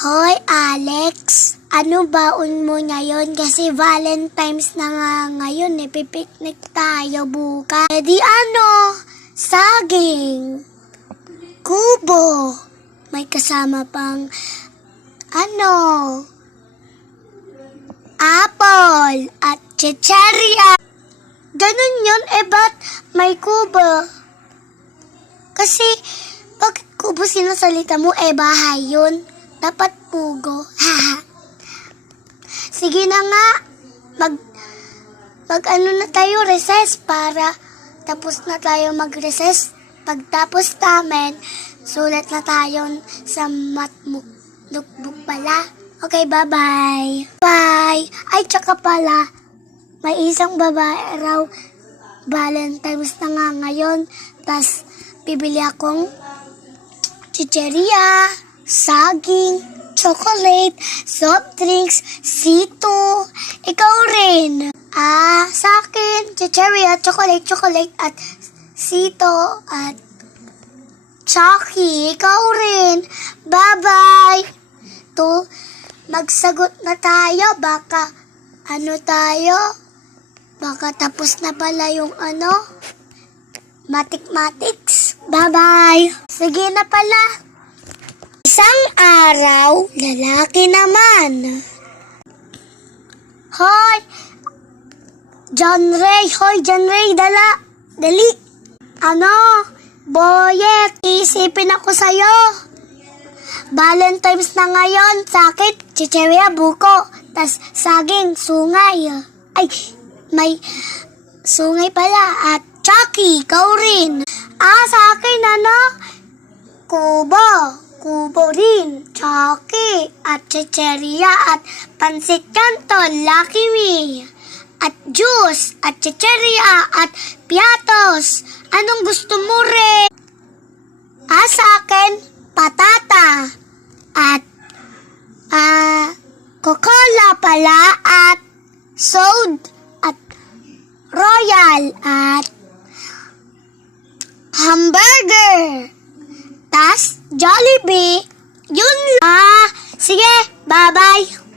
Hoy, Alex, ano baon mo ngayon? Kasi Valentine's na nga ngayon, pipiknik tayo bukas. E di ano, saging, kubo, may kasama pang, apple, at chicheria. Ganun yun, ba't may kubo? Kasi, bakit kubo sinasalita mo, bahay yun? Dapat pugo. Sige na nga. Mag-ano na tayo, recess para tapos na tayo mag-recess. Pagtapos namin, sulat na tayo sa notebook pala. Okay, bye-bye. Bye. Ay, tsaka pala, may isang babae raw. Valentine's na nga ngayon. Tas, bibili akong chicheria, saging, chocolate, soft drinks, sito. Ikaw rin. Sa akin, chicheria, chocolate, at sito, at chocky. Ikaw rin. Bye-bye. Magsagot na tayo. Baka tapos na pala yung mathematics. Bye-bye. Sige na pala. Isang araw, lalaki naman. Hoy, John Ray, dali. Boyet, isipin ako sa'yo. Valentine's na ngayon, sakit, chicheria, buko, tas saging, sungay. Ay, may sungay pala, at Chucky, ikaw rin. Sa akin, Kubo rin, Chucky, at chicheria, at pansit canton, Lucky Me, at juice, at chicheria, at piatos. Anong gusto mo rin? Sa akin, patata, at Coca-Cola pala, at soda, at royal, at hamburger, tas Jollibee. Yun lang. Sige, bye-bye.